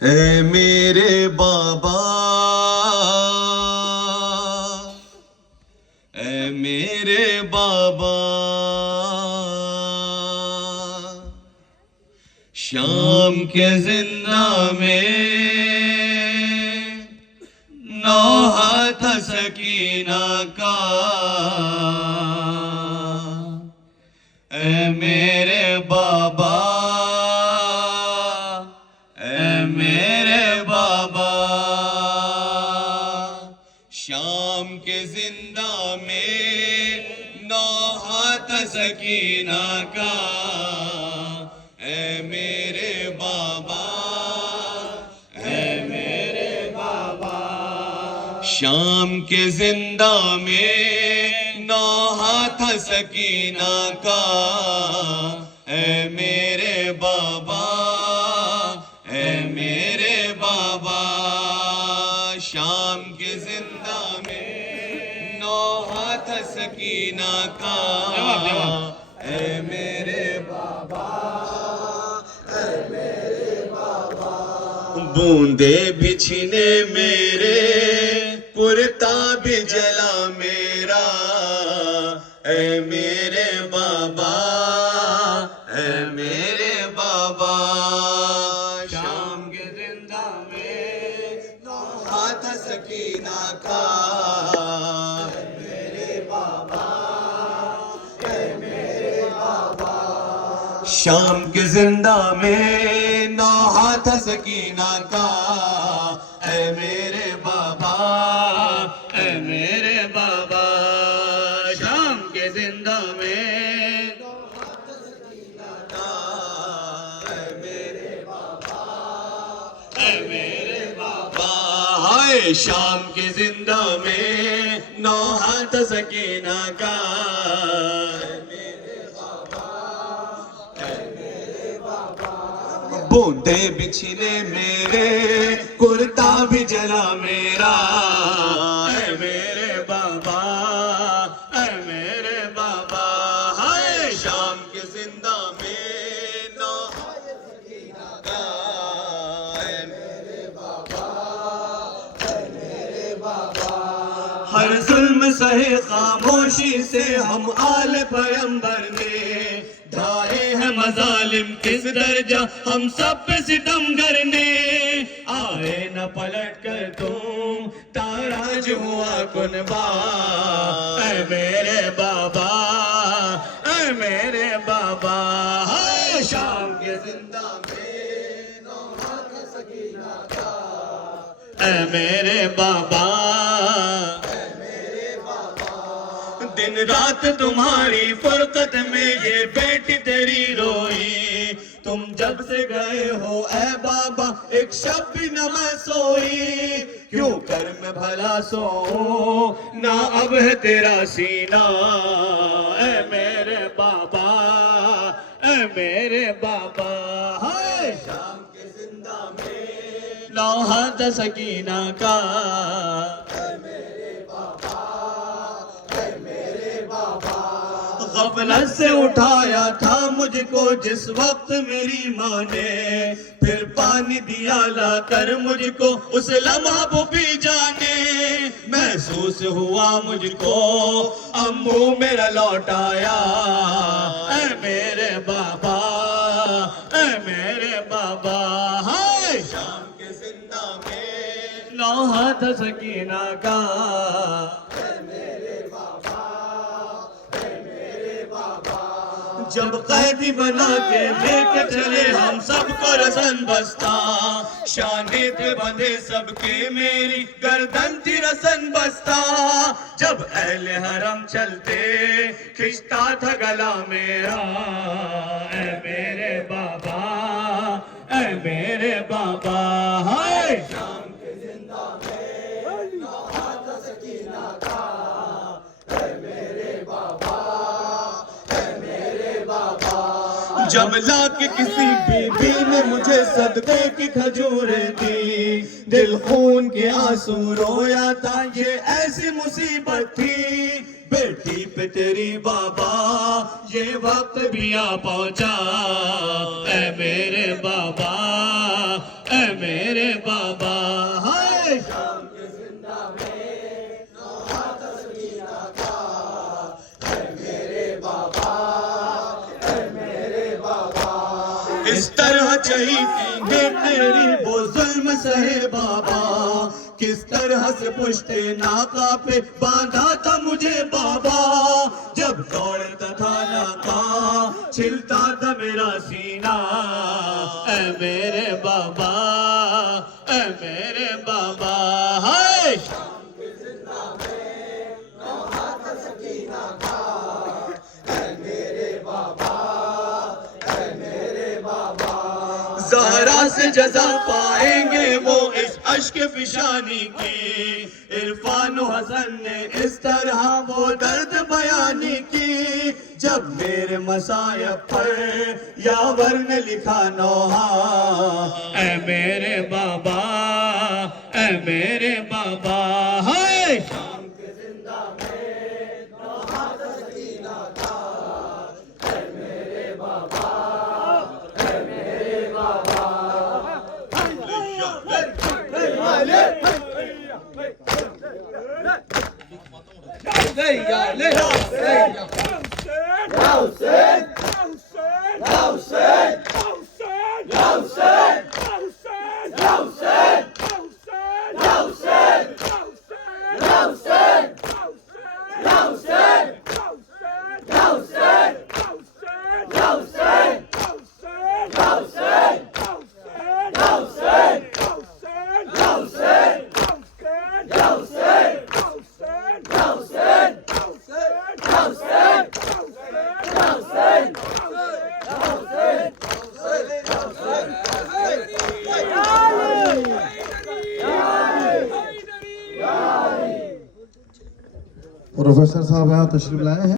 ऐ मेरे बाबा, ऐ मेरे बाबा, शाम के जिंदा में नौहा था सकीना का। ऐ मेरे बाबा, ऐ मेरे बाबा, शाम के जिंदा में नौहा था सकीना का। ऐ मेरे बाबा, ऐ मेरे बाबा, शाम के जिंदा में नौहा था सकीना का। ऐ मेरे बाबा, ऐ मेरे बाबा, शाम के जिंदा में नौहा था सकीना का। ऐ मेरे बाबा, ऐ मेरे बाबा, बूंदे भी छीने मेरे, कुर्ता भी जला मेरा। ऐ मेरे बाबा, ऐ मेरे बाबा, शाम के जिंदा में नौहा था सकीना का। ऐ मेरे बाबा, ऐ मेरे बाबा, शाम के जिंदा में नौहा था सकीना का। ऐ मेरे बाबा, ऐ मेरे बाबा, शाम के जिंदा में नौहा था सकीना का। ऐ मेरे बाबा, ऐ मेरे बाबा, हाय शाम के जिंदा में नौहा था सकीना का। बूंदे बिछने मेरे, कुर्ता भी जला मेरा। ऐ मेरे बाबा, ऐ मेरे बाबा, हाय शाम के जिंदा में नौहा था सकीना का। ऐ मेरे बाबा, ऐ मेरे बाबा, हर जुल्म सहे खामोशी से हम आले पैगंबर ने। ढाए है मजालिम किस दर्जा हम सब पे सितम करने। आए न पलट कर तुम ताराज हुआ कुनबा। ऐ मेरे बाबा, ऐ मेरे बाबा, हाय शाम के जिंदा में नौहा था सकीना का। ऐ मेरे बाबा, दिन रात तुम्हारी फुरकत में ये बेटी तेरी रोई। तुम जब से गए हो ऐ बाबा एक शब भी न मैं सोई। क्यों कर मैं भला सो ना अब है तेरा सीना। ऐ मेरे बाबा, ऐ मेरे बाबा, हाय शाम के जिंदा में नौहा था सकीना का। गफलत से उठाया था मुझको जिस वक्त मेरी माँ ने। फिर पानी दिया ला कर मुझको उस लम्हा वो भी जाने। महसूस हुआ मुझको अम्मू मेरा लौट आया। ऐ मेरे बाबा, ऐ मेरे बाबा, हाय शाम के जिंदा में नौहा था सकीना का। जब कैदी बना के लेके चले हम सबको रसन बस्ता। शाने थे बंधे सबके मेरी गर्दन थी रसन बस्ता। जब अहले हरम चलते खिंचता था गला मेरा। ऐ मेरे बाबा, ऐ मेरे बाबा, हाय शाम के जिंदा में नौहा था सकीना का। ऐ मेरे बाबा, जब लाके किसी बीबी ने मुझे सदके की खजूरें दी। दिल खून के आंसू रोया था ये ऐसी मुसीबत थी। बेटी पे तेरी बाबा ये वक्त भी आ पहुंचा। ऐ मेरे बाबा, ऐ मेरे बाबा, हाय शाम के जिंदा में नौहा तस्कीना का। ऐ मेरे बाबा, ऐ मेरे बाबा, इस तरह चहीती है तेरी वो जुल्म सहे बाबा। किस तरह से पुश्ते नाका पे बांधा था मुझे बाबा। जब दौड़ता था नाका छिलता था मेरा सीना। ऐ मेरे बाबा, ऐ मेरे बाबा, हाय शाम के जिंदा में नौहा था सकीना का। ऐ मेरे बाबा, ऐ मेरे बाबा, ज़हरा से जज़ा पाएंगे वो इस अश्क फिशानी की। इरफान हसन ने इस तरह वो दर्द बयानी की। जब मेरे मसायब पर यावर ने लिखा नौहा। ऐ मेरे बाबा, ऐ मेरे बाबा, हाय शाम के जिंदा में नौहा तस्कीना का। ऐ मेरे बाबा, ऐ मेरे बाबा, प्रोफेसर साहब यहाँ तशरीफ लाए हैं।